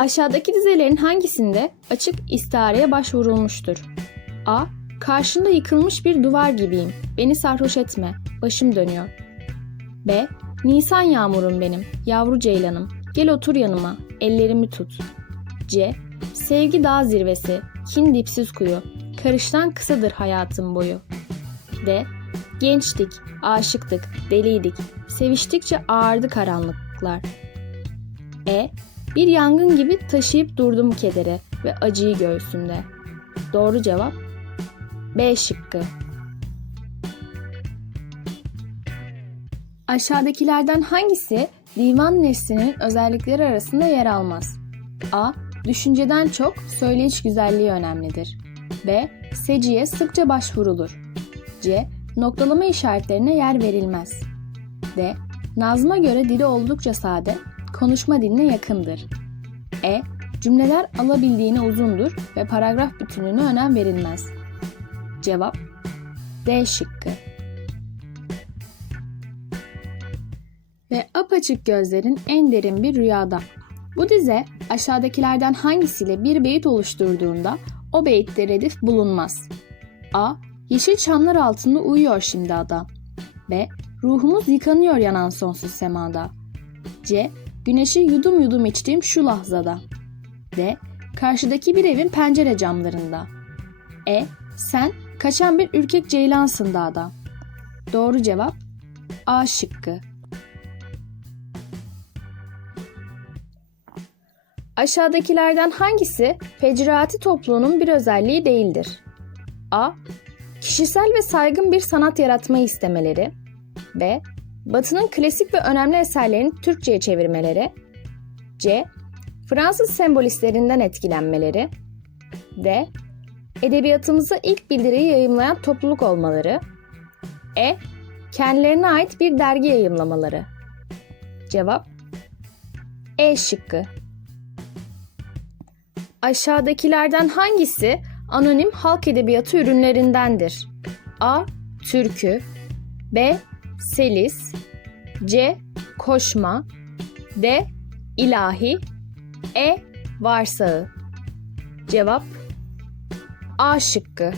Aşağıdaki dizelerin hangisinde açık istihareye başvurulmuştur? A. Karşında yıkılmış bir duvar gibiyim. Beni sarhoş etme. Başım dönüyor. B. Nisan yağmurum benim. Yavru ceylanım. Gel otur yanıma. Ellerimi tut. C. Sevgi dağ zirvesi. Kin dipsiz kuyu. Karıştan kısadır hayatım boyu. D. Gençtik, aşıktık, deliydik. Seviştikçe ağardı karanlıklar. E. Bir yangın gibi taşıyıp durdum kedere ve acıyı göğsümde. Doğru cevap B şıkkı. Aşağıdakilerden hangisi divan neslinin özellikleri arasında yer almaz? A. Düşünceden çok söyleyiş güzelliği önemlidir. B. Seciye sıkça başvurulur. C. Noktalama işaretlerine yer verilmez. D. Nazma göre dili oldukça sade, konuşma diline yakındır. E. Cümleler alabildiğine uzundur ve paragraf bütünlüğüne önem verilmez. Cevap D şıkkı. Ve apaçık gözlerin en derin bir rüyada. Bu dize aşağıdakilerden hangisiyle bir beyit oluşturduğunda o beyitte redif bulunmaz. A. Yeşil çamlar altında uyuyor şimdi adam. B. Ruhumuz yıkanıyor yanan sonsuz semada. C. Güneşi yudum yudum içtiğim şu lahzada. D. Karşıdaki bir evin pencere camlarında. E. Sen kaçan bir ürkek ceylansın dağda. Doğru cevap A şıkkı. Aşağıdakilerden hangisi fecraati topluluğunun bir özelliği değildir? A. Kişisel ve saygın bir sanat yaratmayı istemeleri. B. Batı'nın klasik ve önemli eserlerini Türkçe'ye çevirmeleri. C. Fransız sembolistlerinden etkilenmeleri. D. Edebiyatımıza ilk bildiriyi yayımlayan topluluk olmaları. E. Kendilerine ait bir dergi yayımlamaları. Cevap E şıkkı. Aşağıdakilerden hangisi anonim halk edebiyatı ürünlerindendir? A. Türkü B. Selis C. Koşma D. İlahi E. Varsağı Cevap A şıkkı.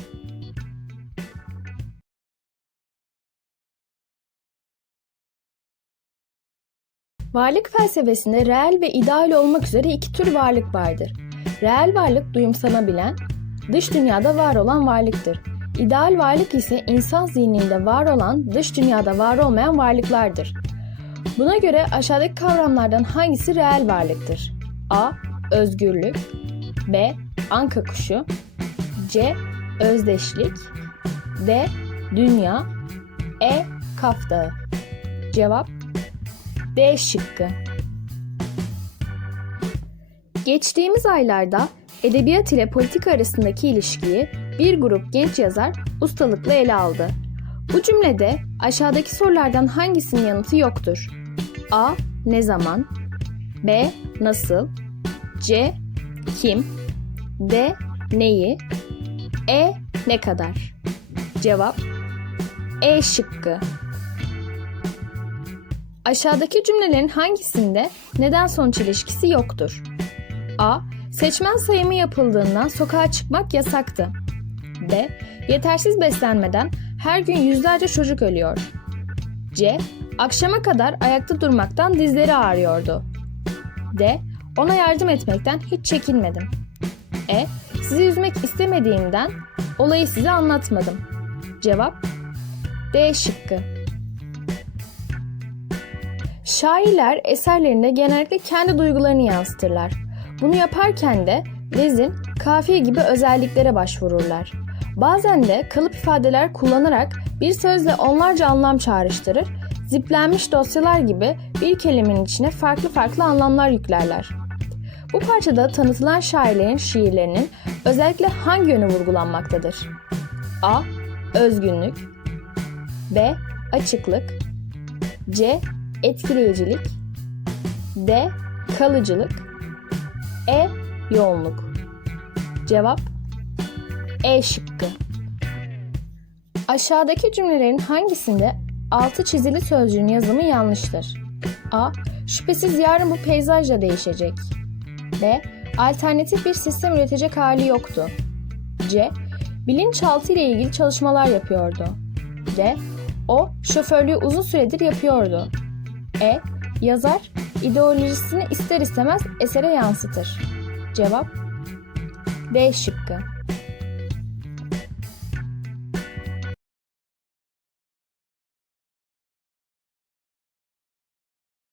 Varlık felsefesinde reel ve ideal olmak üzere iki tür varlık vardır. Reel varlık duyumsanabilen, dış dünyada var olan varlıktır. İdeal varlık ise insan zihninde var olan, dış dünyada var olmayan varlıklardır. Buna göre aşağıdaki kavramlardan hangisi reel varlıktır? A. Özgürlük B. Anka kuşu C. Özdeşlik D. Dünya E. Kaf Dağı Cevap D şıkkı. Geçtiğimiz aylarda edebiyat ile politika arasındaki ilişkiyi bir grup genç yazar ustalıkla ele aldı. Bu cümlede aşağıdaki sorulardan hangisinin yanıtı yoktur? A. Ne zaman? B. Nasıl? C. Kim? D. Neyi? E. Ne kadar? Cevap E şıkkı. Aşağıdaki cümlelerin hangisinde neden sonuç ilişkisi yoktur? A. Seçmen sayımı yapıldığından sokağa çıkmak yasaktı. B. Yetersiz beslenmeden her gün yüzlerce çocuk ölüyor. C. Akşama kadar ayakta durmaktan dizleri ağrıyordu. D. Ona yardım etmekten hiç çekinmedim. E. Sizi üzmek istemediğimden olayı size anlatmadım. Cevap D şıkkı. Şairler eserlerinde genellikle kendi duygularını yansıtırlar. Bunu yaparken de vezin, kafiye gibi özelliklere başvururlar. Bazen de kalıp ifadeler kullanarak bir sözle onlarca anlam çağrıştırır, ziplenmiş dosyalar gibi bir kelimenin içine farklı farklı anlamlar yüklerler. Bu parçada tanıtılan şairlerin şiirlerinin özellikle hangi yönü vurgulanmaktadır? A. Özgünlük B. Açıklık C. Etkileyicilik D. Kalıcılık E. Yoğunluk Cevap E şıkkı. Aşağıdaki cümlelerin hangisinde altı çizili sözcüğün yazımı yanlıştır? A. Şüphesiz yarın bu peyzaj da değişecek. B. Alternatif bir sistem üretecek hali yoktu. C. Bilinçaltı ile ilgili çalışmalar yapıyordu. D. O şoförlüğü uzun süredir yapıyordu. E. Yazar ideolojisini ister istemez esere yansıtır. Cevap D şıkkı.